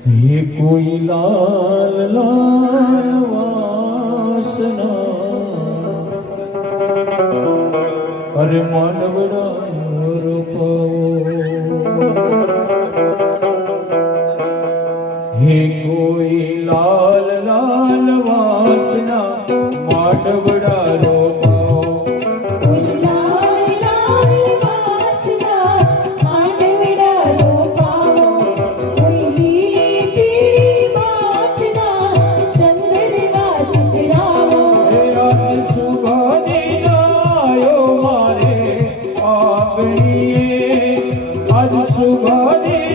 હે કોઈ લાલ લાલ વાસના અરે માનવડા સુગની મારે આગણીએ આજ સુગની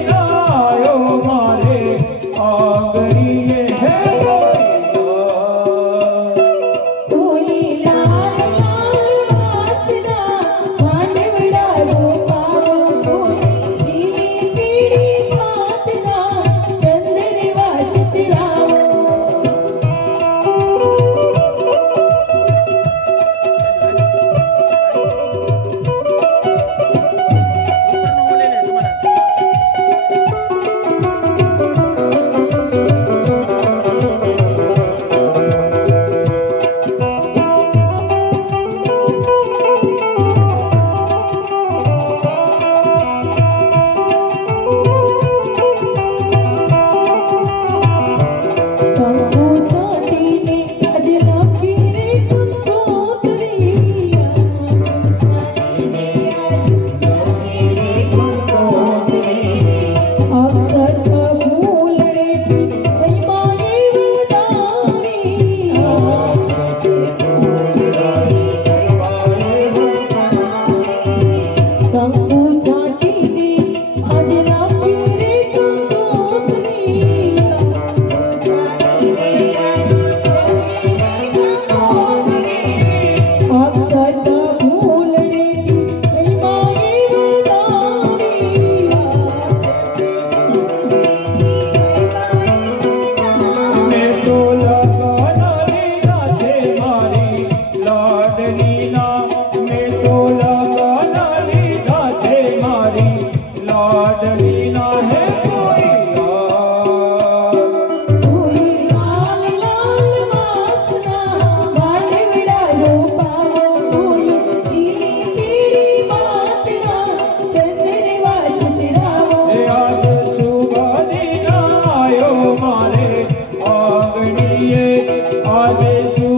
vejo